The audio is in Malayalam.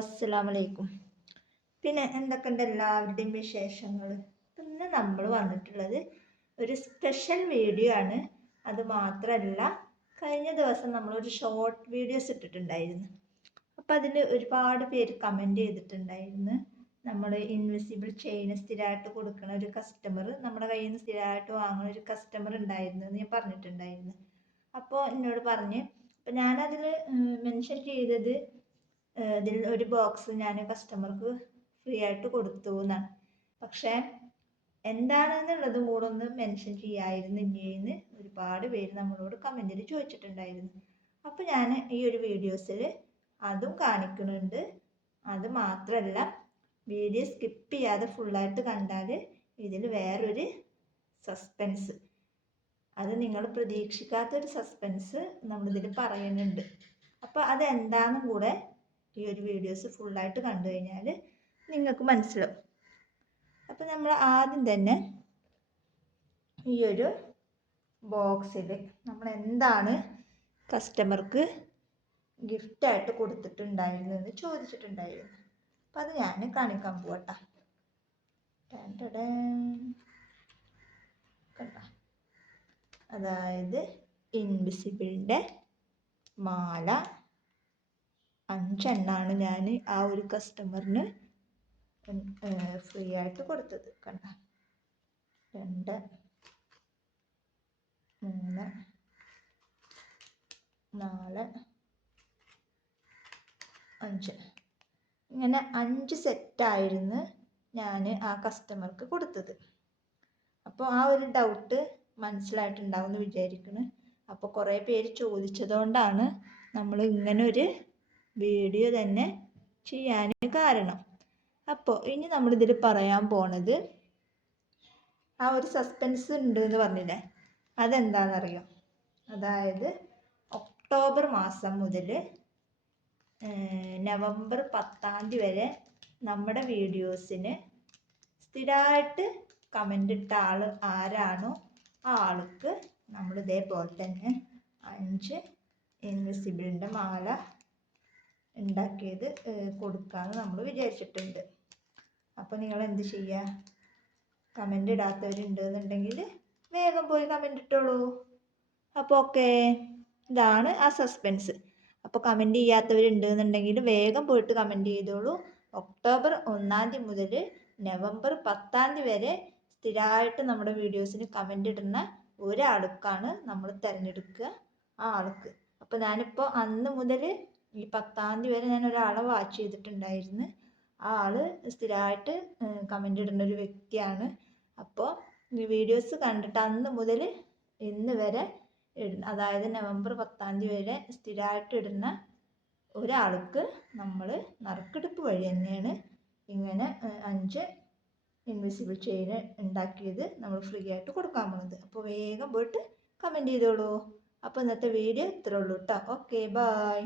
അസ്സലാമു അലൈക്കും പിന്നെ എന്തൊക്കെയുണ്ട് എല്ലാവരുടെയും വിശേഷങ്ങൾ? ഇന്ന് നമ്മൾ വന്നിട്ടുള്ളത് ഒരു സ്പെഷ്യൽ വീഡിയോ ആണ്. അത് മാത്രമല്ല കഴിഞ്ഞ ദിവസം നമ്മളൊരു ഷോർട്ട് വീഡിയോസ് ഇട്ടിട്ടുണ്ടായിരുന്നു. അപ്പം അതിൽ ഒരുപാട് പേര് കമന്റ് ചെയ്തിട്ടുണ്ടായിരുന്നു. നമ്മൾ ഇൻവിസിബിൾ ചെയിൻ സ്ഥിരമായിട്ട് കൊടുക്കുന്ന ഒരു കസ്റ്റമർ നമ്മുടെ കയ്യിൽ നിന്ന് സ്ഥിരമായിട്ട് വാങ്ങുന്ന ഒരു കസ്റ്റമർ ഉണ്ടായിരുന്നു എന്ന് ഞാൻ പറഞ്ഞിട്ടുണ്ടായിരുന്നു. അപ്പോൾ എന്നോട് പറഞ്ഞ് അപ്പം ഞാനതിൽ മെൻഷൻ ചെയ്തത് ഇതിൽ ഒരു ബോക്സ് ഞാൻ കസ്റ്റമർക്ക് ഫ്രീ ആയിട്ട് കൊടുത്തു എന്നാണ്. പക്ഷേ എന്താണെന്നുള്ളതും കൂടെ ഒന്ന് മെൻഷൻ ചെയ്യായിരുന്നില്ലേന്ന് ഒരുപാട് പേര് നമ്മളോട് കമന്റിൽ ചോദിച്ചിട്ടുണ്ടായിരുന്നു. അപ്പോൾ ഞാൻ ഈ ഒരു വീഡിയോസിൽ അതും കാണിക്കുന്നുണ്ട്. അത് മാത്രമല്ല വീഡിയോ സ്കിപ്പ് ചെയ്യാതെ ഫുള്ളായിട്ട് കണ്ടാൽ ഇതിൽ വേറൊരു സസ്പെൻസ് അത് നിങ്ങൾ പ്രതീക്ഷിക്കാത്തൊരു സസ്പെൻസ് നമ്മളിതിൽ പറയുന്നുണ്ട്. അപ്പോൾ അതെന്താണെന്നും കൂടെ ഈ ഒരു വീഡിയോസ് ഫുള്ളായിട്ട് കണ്ടു കഴിഞ്ഞാൽ നിങ്ങൾക്ക് മനസ്സിലാവും. അപ്പോൾ നമ്മൾ ആദ്യം തന്നെ ഈ ഒരു ബോക്സിൽ നമ്മൾ എന്താണ് കസ്റ്റമർക്ക് ഗിഫ്റ്റായിട്ട് കൊടുത്തിട്ടുണ്ടായിരുന്നെന്ന് ചോദിച്ചിട്ടുണ്ടായിരുന്നു. അപ്പം അത് ഞാൻ കാണിക്കാൻ പോകട്ടെ കണ്ട? അതായത് ഇൻവിസിബിളിന്റെ മാല അഞ്ചെണ്ണാണ് ഞാൻ ആ ഒരു കസ്റ്റമറിന് ഫ്രീ ആയിട്ട് കൊടുത്തത് കണ്ട? രണ്ട് മൂന്ന് നാല് അഞ്ച്. ഇങ്ങനെ അഞ്ച് സെറ്റായിരുന്നു ഞാൻ ആ കസ്റ്റമർക്ക് കൊടുത്തത്. അപ്പോൾ ആ ഒരു ഡൗട്ട് മനസ്സിലായിട്ടുണ്ടാവും എന്ന് വിചാരിക്കുന്നു അപ്പോൾ കുറേ പേര് ചോദിച്ചതുകൊണ്ടാണ് നമ്മൾ ഇങ്ങനെ ഒരു വീഡിയോ തന്നെ ചെയ്യാൻ കാരണം. അപ്പോൾ ഇനി നമ്മളിതിൽ പറയാൻ പോണത് ആ ഒരു സസ്പെൻസ് ഉണ്ട് എന്ന് പറഞ്ഞില്ലേ? അതെന്താണെന്നറിയോ അതായത് ഒക്ടോബർ മാസം മുതൽ നവംബർ പത്താം തീയതി വരെ നമ്മുടെ വീഡിയോസിന് സ്ഥിരമായിട്ട് കമന്റ് ഇട്ട ആൾ ആരാണോ ആ ആൾക്ക് നമ്മൾ ഇതേപോലെ തന്നെ അഞ്ച് ഇൻവിസിബിളിന്റെ മാല ഉണ്ടാക്കിയത് കൊടുക്കാമെന്ന് നമ്മൾ വിചാരിച്ചിട്ടുണ്ട്. അപ്പോൾ നിങ്ങൾ എന്ത് ചെയ്യുക കമന്റ് ഇടാത്തവരുണ്ട് എന്നുണ്ടെങ്കിൽ വേഗം പോയി കമന്റ് ഇട്ടോളൂ. അപ്പോൾ ഓക്കെ ഇതാണ് ആ സസ്പെൻസ് അപ്പോൾ കമന്റ് ചെയ്യാത്തവരുണ്ട് എന്നുണ്ടെങ്കിൽ വേഗം പോയിട്ട് കമന്റ് ചെയ്തോളൂ. ഒക്ടോബർ ഒന്നാം തീയതി മുതൽ നവംബർ പത്താം തീയതി വരെ സ്ഥിരമായിട്ട് നമ്മുടെ വീഡിയോസിന് കമന്റ് ഇടുന്ന ഒരാൾക്കാണ് നമ്മൾ തിരഞ്ഞെടുക്കുക ആ ആൾക്ക്. അപ്പോൾ ഞാനിപ്പോൾ അന്ന് മുതൽ ഈ പത്താം തീയതി വരെ ഞാൻ ഒരാളെ വാച്ച് ചെയ്തിട്ടുണ്ടായിരുന്നു. ആ ആൾ സ്ഥിരമായിട്ട് കമന്റ് ഇടുന്ന ഒരു വ്യക്തിയാണ്. അപ്പോൾ ഈ വീഡിയോസ് കണ്ടിട്ട് അന്ന് മുതൽ ഇന്ന് വരെ അതായത് നവംബർ പത്താം തീയതി വരെ സ്ഥിരമായിട്ട് ഇടുന്ന ഒരാൾക്ക് നമ്മൾ നറുക്കെടുപ്പ് വഴി തന്നെയാണ് ഇങ്ങനെ അഞ്ച് ഇൻവിസിബിൾ ചെയിൻ ഉണ്ടാക്കിയത് നമ്മൾ ഫ്രീ ആയിട്ട് കൊടുക്കാൻ പോകുന്നത് അപ്പോൾ വേഗം പോയിട്ട് കമന്റ് ചെയ്തോളൂ. അപ്പോൾ ഇന്നത്തെ വീഡിയോ ഇത്രേ ഉള്ളൂ കേട്ടോ ഓക്കെ ബായ്